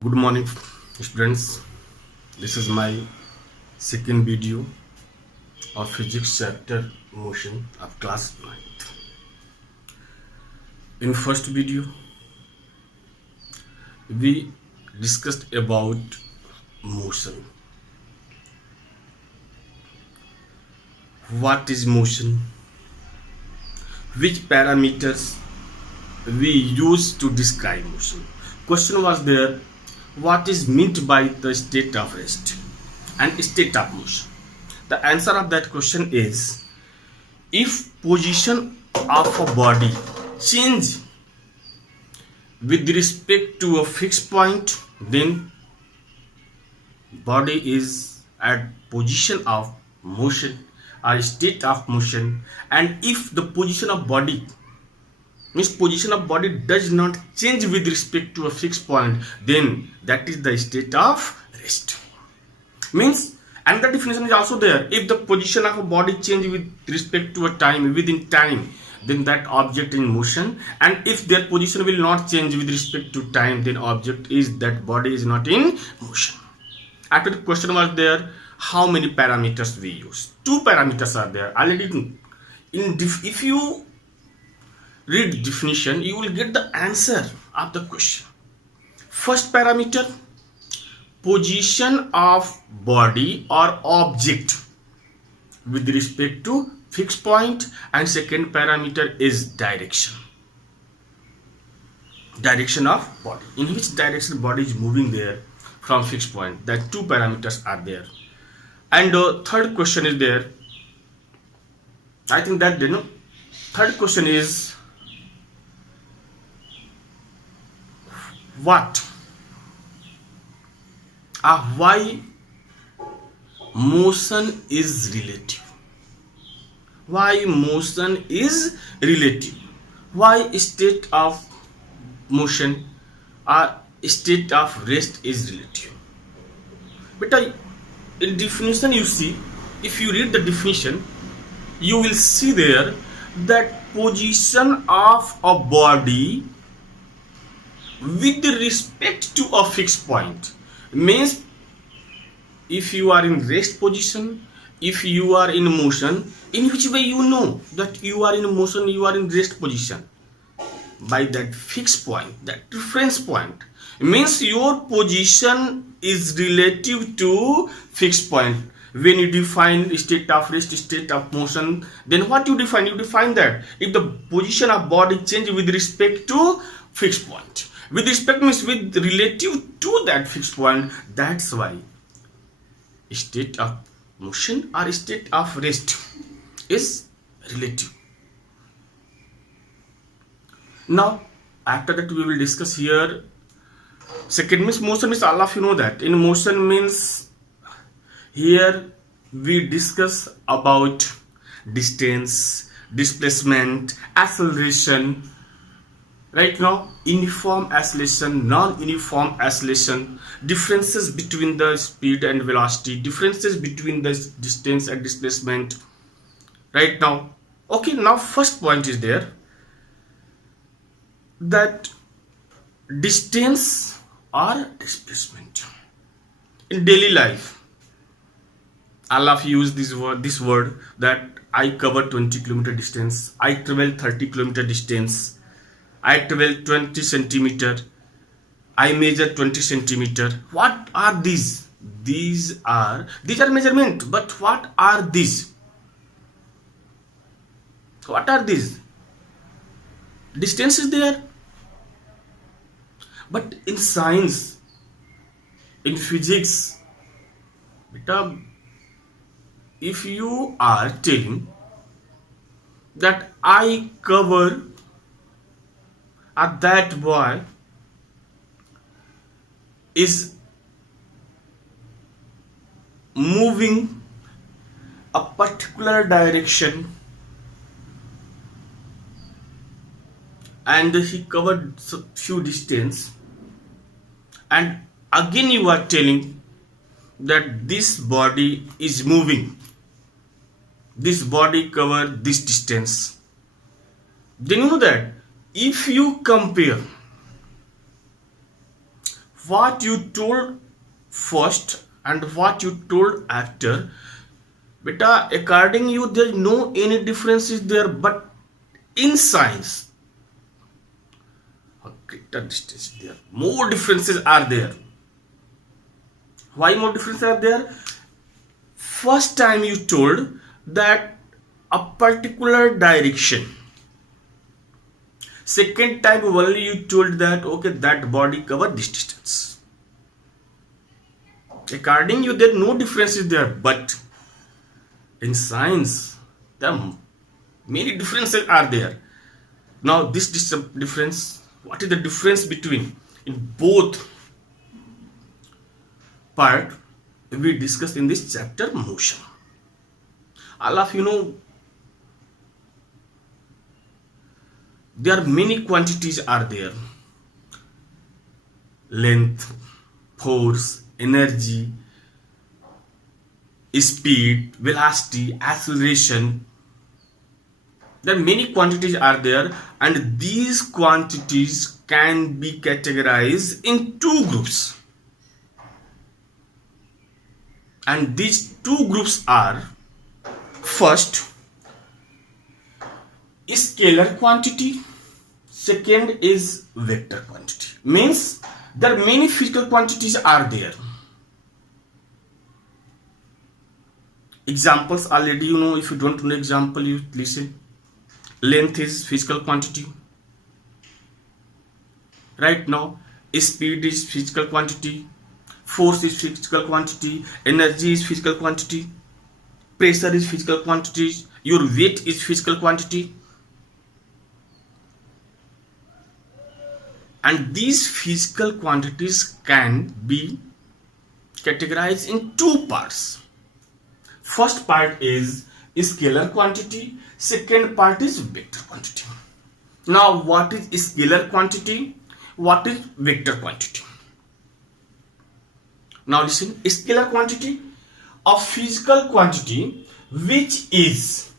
Good morning, students. This is my second video of physics chapter motion of class 9th. In first video, we discussed about motion. What is motion? Which parameters we use to describe motion? Question was there, what is meant by the state of rest and state of motion? The answer of that question is, if position of a body change with respect to a fixed point, then body is at position of motion or state of motion. And if the position of body means position of body does not change with respect to a fixed point, then that is the state of rest. Means another definition is also there, if the position of a body change with respect to a time, within time, then that object in motion. And if their position will not change with respect to time, then object is, that body is not in motion. After the question was there, how many parameters we use? Two parameters are there already. If you read definition, you will get the answer of the question. First parameter, position of body or object with respect to fixed point, and second parameter is direction of body, in which direction body is moving there from fixed point. That two parameters are there. And third question is there, I think that third question is, what or why motion is relative? Why motion is relative? Why state of motion or state of rest is relative? But in definition, you see, if you read the definition, you will see there that position of a body with respect to a fixed point means, if you are in rest position, if you are in motion, in which way you know that you are in motion, you are in rest position? By that fixed point, that reference point. Means your position is relative to fixed point. When you define state of rest, state of motion, then what you define? You define that if the position of body change with respect to fixed point. With respect means with relative to that fixed point. That's why state of motion or state of rest is relative. Now after that we will discuss here. Second means motion means, all of you know that in motion means, here we discuss about distance, displacement, acceleration. Right now, uniform acceleration, non-uniform acceleration, differences between the speed and velocity, differences between the distance and displacement. Right now, okay, now first point is there, that distance or displacement. In daily life, all of you use this word that I cover 20 kilometer distance, I travel 30 kilometer distance, I travel 20 centimeter, I measure 20 centimeter. What are these? These are measurement. But what are these? What are these? Distance is there. But in science, in physics, if you are telling that I cover that boy is moving a particular direction and he covered few distance, and again you are telling that this body is moving, this body covered this distance, then you know that if you compare what you told first and what you told after, beta, according you there is no any difference is there, but in science a greater distance is there, more differences are there. Why more differences are there? First time you told that a particular direction, second time only you told that okay, that body cover this distance. According you there no difference is there, but in science there are many differences are there. Now this difference, what is the difference between in both part we discuss in this chapter, motion. All of you know there are many quantities are there: length, force, energy, speed, velocity, acceleration. There are many quantities are there, and these quantities can be categorized in two groups. And these two groups are, first, scalar quantity, second is vector quantity. Means there are many physical quantities are there. Examples already you know. If you don't know example, you listen. Length is physical quantity. Right now, speed is physical quantity. Force is physical quantity. Energy is physical quantity. Pressure is physical quantity. Your weight is physical quantity. And these physical quantities can be categorized in two parts. First part is scalar quantity. Second part is vector quantity. Now, what is scalar quantity? What is vector quantity? Now listen, scalar quantity, a physical quantity which is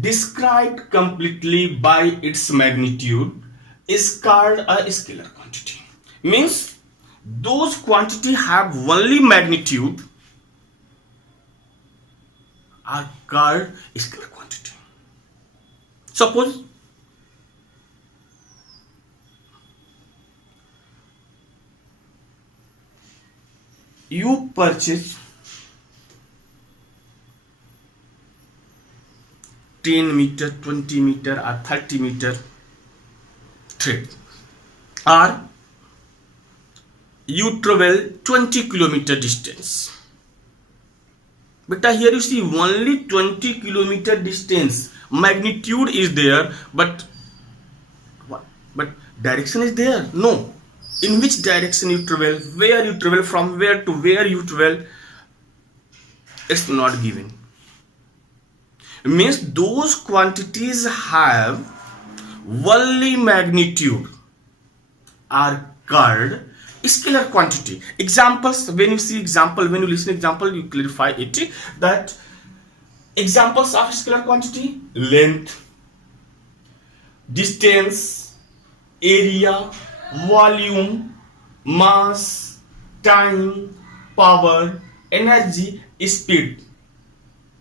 described completely by its magnitude is called a scalar quantity. Means those quantity have only magnitude are called scalar quantity. Suppose you purchase 10 meter, 20 meter or 30 meter thread, or you travel 20 kilometer distance. But here you see only 20 kilometer distance magnitude is there, but direction is there? No. In which direction you travel, where you travel, from where to where you travel, it's not given. It means those quantities have only magnitude are called scalar quantity. Examples, when you see example, when you listen example, you clarify it, that examples of scalar quantity: length, distance, area, volume, mass, time, power, energy, speed.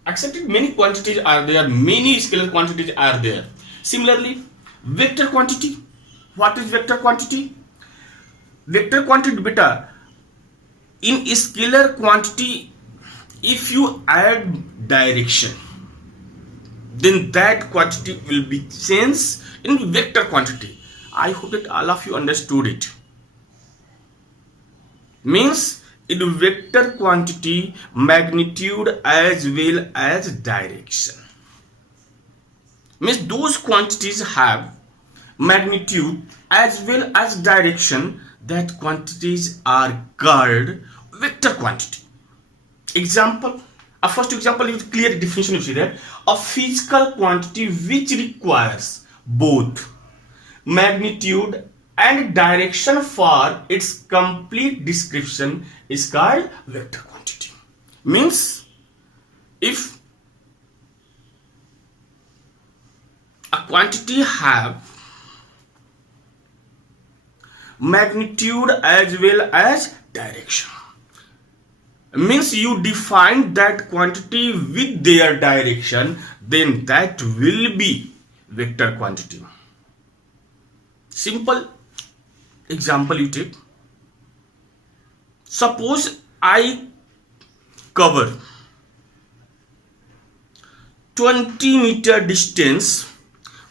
Accepted, many quantities are there, many scalar quantities are there. Similarly, vector quantity. What is vector quantity? Vector quantity, beta, in scalar quantity, if you add direction, then that quantity will be changed in vector quantity. I hope that all of you understood it. Means in vector quantity, magnitude as well as direction. Means those quantities have magnitude as well as direction. That quantities are called vector quantity. Example, a first example is clear definition. You see that a physical quantity which requires both magnitude and direction for its complete description is called vector quantity. Means if a quantity have magnitude as well as direction. Means you define that quantity with their direction, then that will be vector quantity. Simple example you take. Suppose I cover 20-meter distance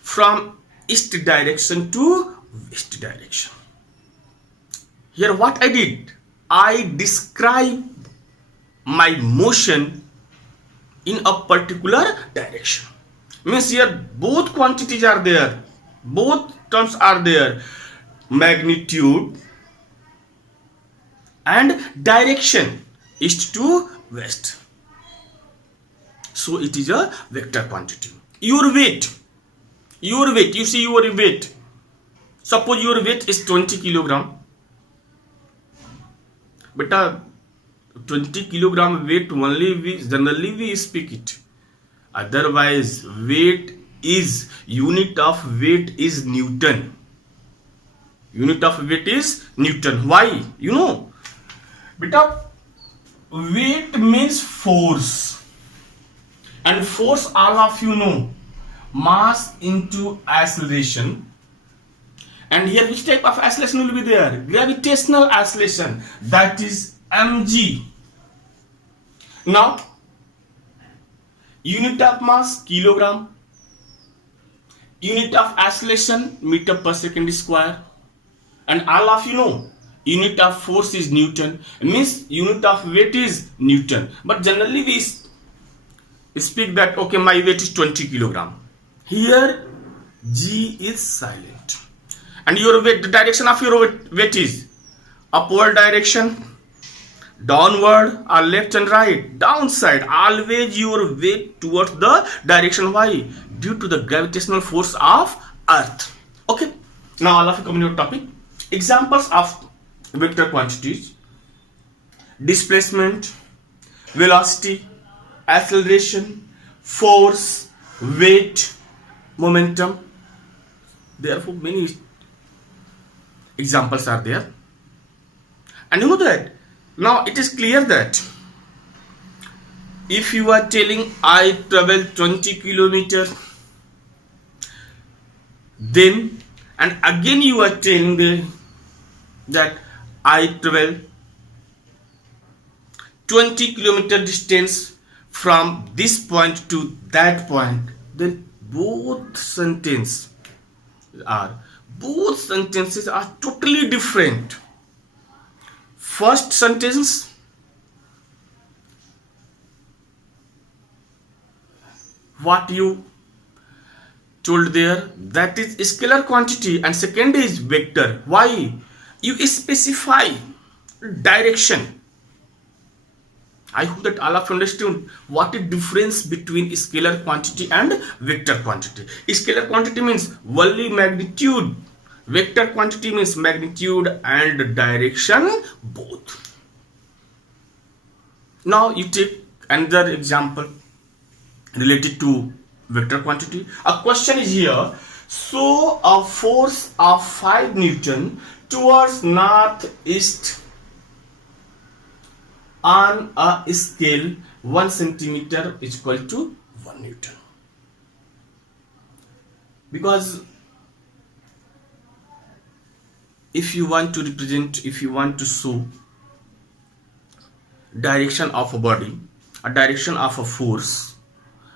from east direction to west direction. Here what I did, I describe my motion in a particular direction. Means here both quantities are there, both terms are there, magnitude and direction, east to west. So it is a vector quantity. Your weight, you see your weight. Suppose your weight is 20 kilogram. Beta 20 kilogram weight only generally we speak it. Otherwise weight is, unit of weight is Newton. Unit of weight is Newton. Why? You know, beta weight means force. And force, all of you know, mass into acceleration. And here which type of acceleration will be there? Gravitational acceleration, that is mg. Now unit of mass kilogram, unit of acceleration meter per second square, and all of you know unit of force is Newton. It means unit of weight is Newton. But generally we speak that okay, my weight is 20 kilogram. Here g is silent, and your weight, the direction of your weight is upward direction, downward, or left and right, downside. Always your weight towards the direction. Why? Due to the gravitational force of earth. Okay, now all of you come in your topic. Examples of vector quantities: displacement, velocity, acceleration, force, weight, momentum. Therefore many examples are there, and you know that now it is clear that if you are telling I travel 20 kilometers, then and again you are telling that I travel 20 kilometer distance from this point to that point, then both sentences are totally different. First sentence, what you told there, that is scalar quantity, and second is vector. Why? You specify direction. I hope that all of you understood what is difference between scalar quantity and vector quantity. Scalar quantity means only magnitude. Vector quantity means magnitude and direction both. Now you take another example related to vector quantity. A question is here. So a force of 5 Newton towards northeast on a scale 1 centimeter is equal to 1 Newton. Because if you want to represent, if you want to show direction of a body, a direction of a force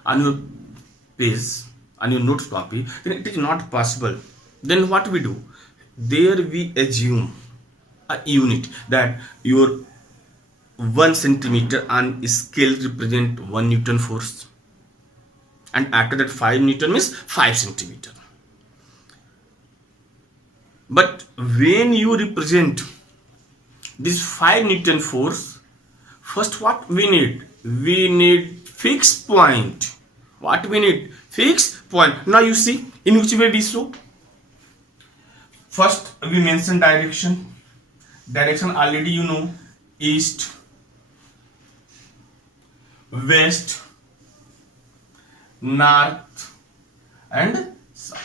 on your page, on your notes copy, then it is not possible. Then what we do? There we assume a unit, that your 1 centimeter on scale represent 1 Newton force, and after that 5 Newton means 5 centimeter. But when you represent this 5 Newton force, first what we need? We need fixed point. What we need? Fixed point. Now you see in which way we show. First we mention direction. Direction already you know, east, west, north and south.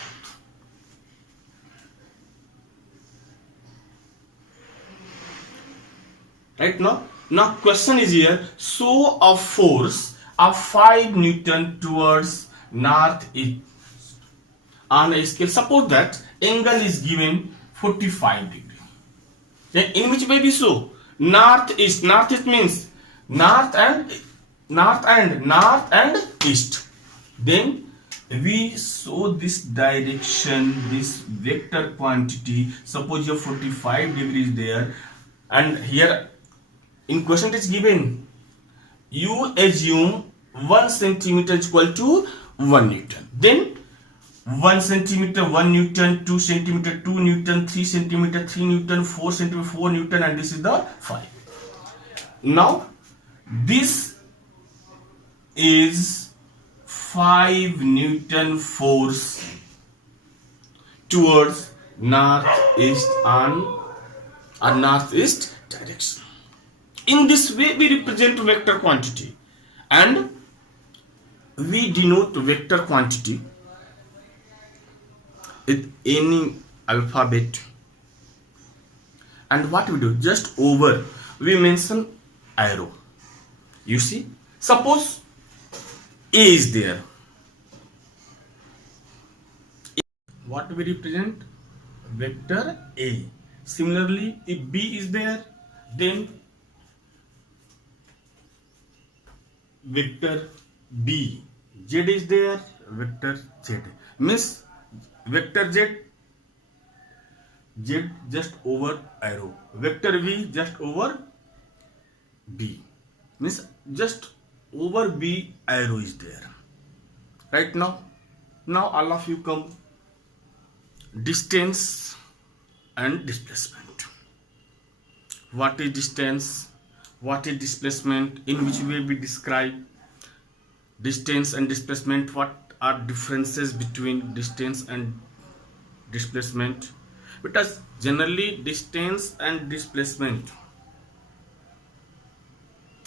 right? Now question is here, show a force of 5 Newton towards northeast on a scale. Suppose that angle is given 45 degree. Then in which way we show? Northeast. Northeast means north and east. Then we show this direction, this vector quantity. Suppose your 45 degrees there, and here in question it is given, you assume 1 centimeter is equal to 1 Newton. Then 1 centimeter 1 Newton, 2 centimeter 2 Newton, 3 centimeter 3 Newton, 4 centimeter 4 Newton, and this is the 5. Now this is 5 Newton force towards northeast or northeast direction. In this way we represent vector quantity, and we denote vector quantity with any alphabet. And what we do, just over we mention arrow. You see, suppose A is there, what we represent? Vector A. Similarly, if B is there, then vector B. Z is there, vector Z. Means vector Z just over arrow, vector V just over B. Means just over B arrow is there. Right now all of you come distance and displacement. What is distance? What is displacement? In which way we describe distance and displacement? What are differences between distance and displacement? Because generally distance and displacement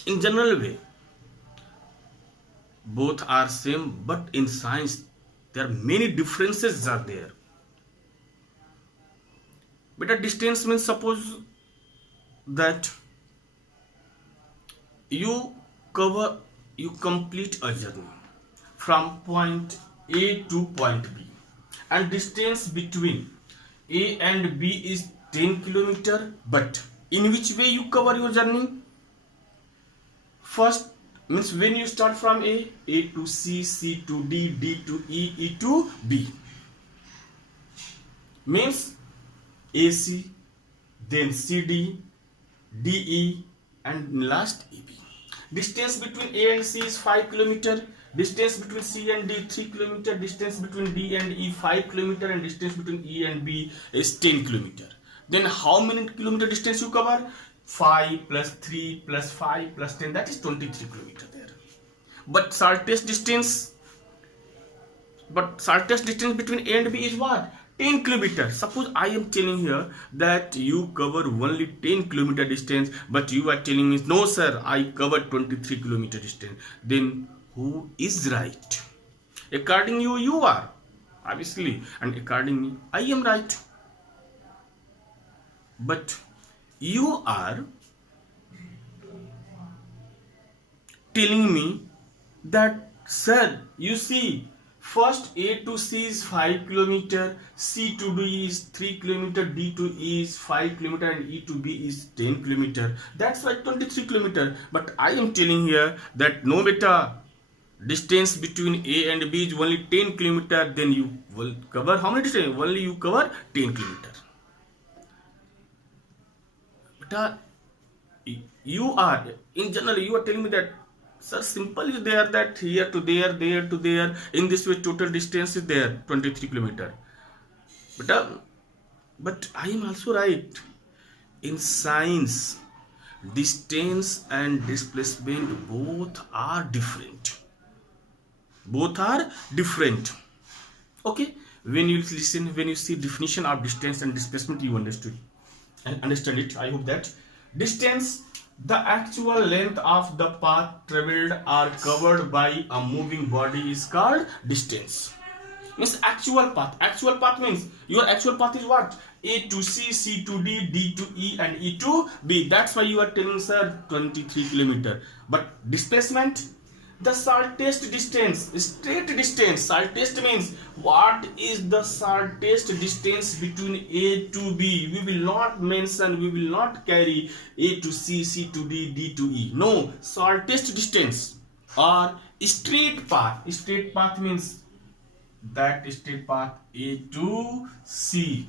in general way both are same, but in science there are many differences are there. But a distance means, suppose that you complete a journey from point A to point B, and distance between A and B is 10 kilometer. But in which way you cover your journey? First means when you start from A to C, C to D, D to E, E to B, means AC, then CD, DE, and last EB. Distance between A and C is 5 kilometer. Distance between C and D 3 kilometer. Distance between D and E 5 kilometer, and distance between E and B is 10 kilometer. Then how many kilometer distance you cover? 5 plus 3 plus 5 plus 10, that is 23 kilometer there. But shortest distance between A and B is what? 10 kilometer. Suppose I am telling here that you cover only 10 kilometer distance, but you are telling me, no sir, I covered 23 kilometer distance. Then who is right? According you are, obviously, and according me, I am right. But you are telling me that, sir, you see, first A to C is 5 kilometer, C to D is 3 kilometer, D to E is 5 kilometer, and E to B is 10 kilometer. That's like 23 kilometer. But I am telling here that no beta, distance between A and B is only 10 kilometer. Then you will cover how many distance? Only you cover 10 kilometer. But you are, in general, you are telling me that, sir, simple is there that here to there, there to there, in this way total distance is there 23 kilometer. But I am also right. In science, distance and displacement both are different. Okay, when you listen, when you see definition of distance and displacement, you understand it. I hope that distance, the actual length of the path traveled or covered by a moving body, is called distance. Means actual path. Actual path means your actual path is what? A to C, C to D, D to E, and E to B. That's why you are telling, sir, 23 kilometer. But displacement, the shortest distance, straight distance. Shortest means what is the shortest distance between A to B. We will not mention, we will not carry A to C, C to D, D to E. No, shortest distance or straight path. Straight path means that straight path A to C.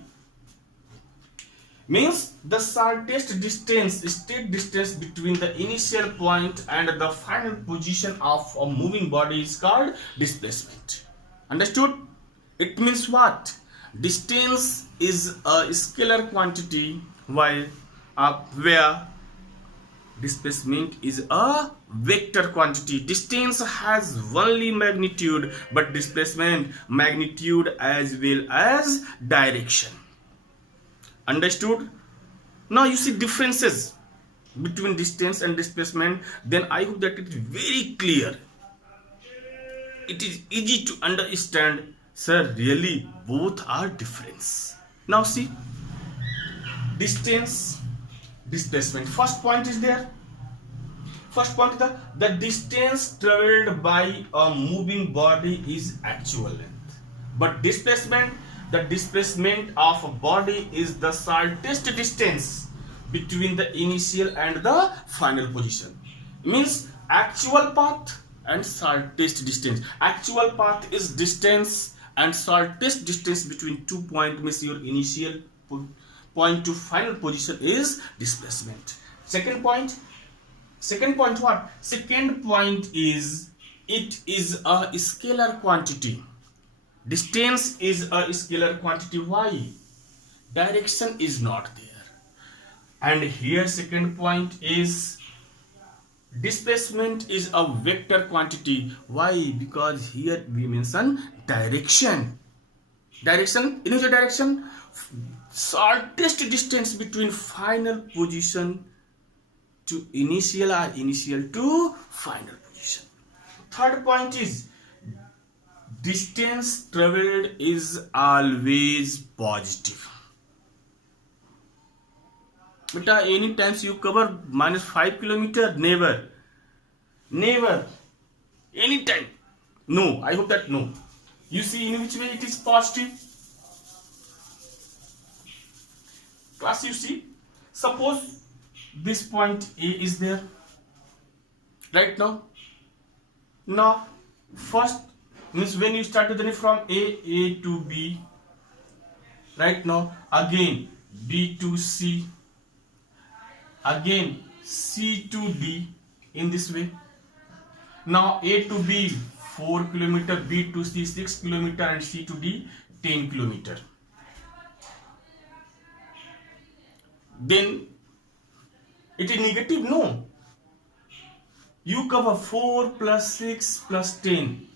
Means the shortest distance, straight distance between the initial point and the final position of a moving body is called displacement. Understood? It means what? Distance is a scalar quantity while where displacement is a vector quantity. Distance has only magnitude, but displacement magnitude as well as direction. Understood? Now you see differences between distance and displacement. Then I hope that it is very clear. It is easy to understand, sir. Really, both are different. Now see, distance, displacement. First point is there. First point is the distance traveled by a moving body is actual length. But displacement, the displacement of a body is the shortest distance between the initial and the final position. It means actual path and shortest distance. Actual path is distance and shortest distance between 2 points means your initial point to final position is displacement. Second point what? Second point is it is a scalar quantity. Distance is a scalar quantity. Why? Direction is not there. And here second point is displacement is a vector quantity. Why? Because here we mention direction. Direction, initial direction, shortest distance between final position to initial or initial to final position. Third point is distance traveled is always positive. Beta, any times you cover minus 5 kilometer, never. Anytime. No, I hope that no. You see in which way it is positive? Class, you see, suppose this point A is there right now. Now first means when you start the journey from A to B, right now again B to C, again C to D, in this way. Now A to B 4 kilometer, B to C 6 kilometer, and C to D 10 kilometer. Then it is negative? No. You cover 4 plus 6 plus 10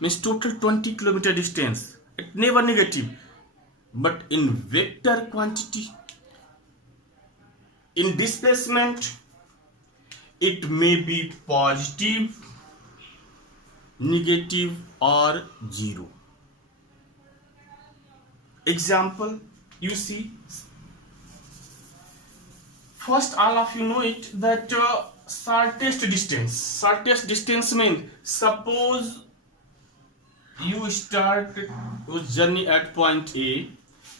means total 20 kilometer distance. It never negative. But in vector quantity, in displacement, it may be positive, negative, or zero. Example, you see, first all of you know it that shortest distance. Shortest distance means suppose you start your journey at point A.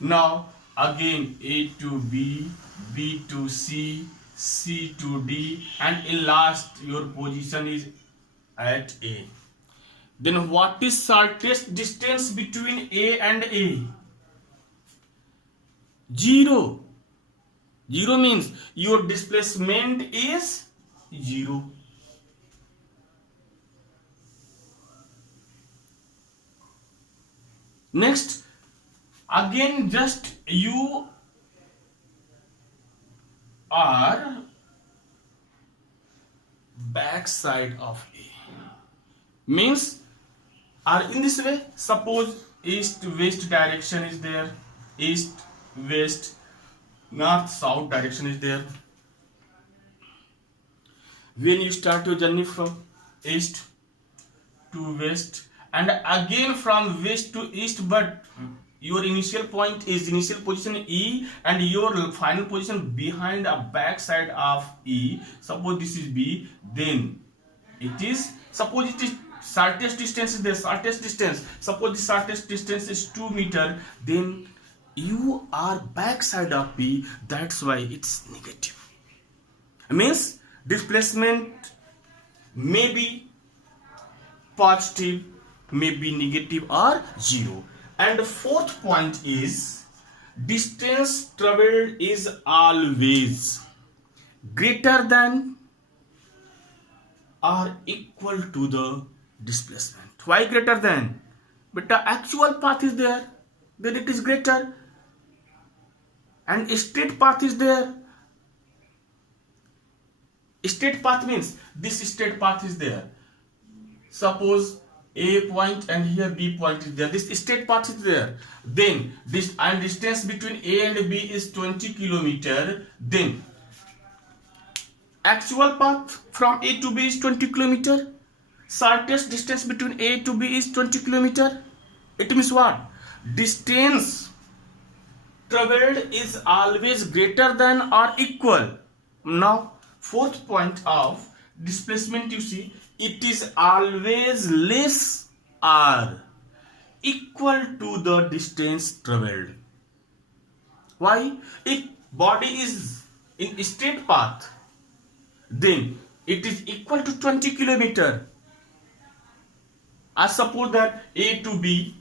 Now again A to B, B to C, C to D, and in last your position is at A. Then what is shortest distance between A and A? Zero. Zero means your displacement is zero. Next, again just you are back side of A. Means are in this way. Suppose east west direction is there, east west north south direction is there. When you start your journey from east to west and again from west to east, but your initial point is initial position E and your final position behind a back side of E. Suppose this is B, then it is, suppose it is shortest distance is the shortest distance. Suppose the shortest distance is 2 meter, then you are back side of B, that's why it's negative. Means displacement may be positive, may be negative or zero. And the fourth point is distance traveled is always greater than or equal to the displacement. Why greater than? But the actual path is there, then it is greater, and straight path is there. Straight path means this straight path is there. Suppose A point and here B point is there. This straight path is there. Then this and distance between A and B is 20 kilometer. Then actual path from A to B is 20 kilometer. Shortest distance between A to B is 20 kilometer. It means what? Distance traveled is always greater than or equal. Now fourth point of displacement, you see, it is always less or equal to the distance traveled. Why? If body is in straight path, then it is equal to 20 kilometer. I suppose that A to B,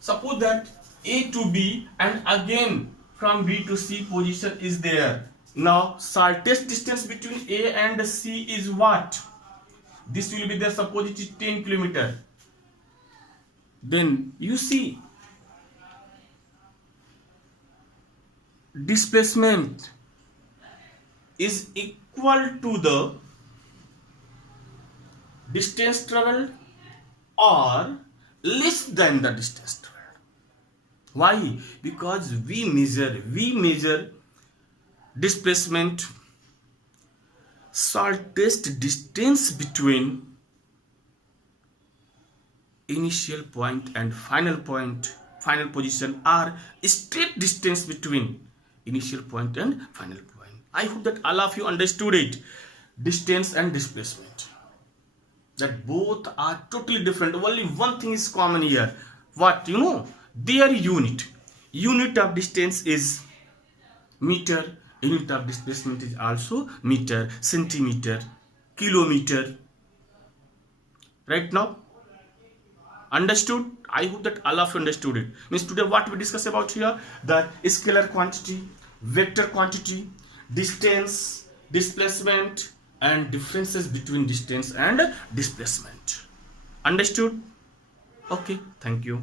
suppose that A to B and again from B to C position is there. Now shortest distance between A and C is what? This will be there, suppose it is 10 kilometer. Then you see displacement is equal to the distance traveled or less than the distance traveled. Why? Because we measure displacement shortest distance between initial point and final position, or straight distance between initial point and final point. I hope that all of you understood it. Distance and displacement, that both are totally different. Only one thing is common here. What? You know, their unit of distance is meter, unit of displacement is also meter, centimeter, kilometer. Right now? Understood? I hope that all of you understood it. Means today what we discuss about here, the scalar quantity, vector quantity, distance, displacement, and differences between distance and displacement. Understood? Okay, thank you.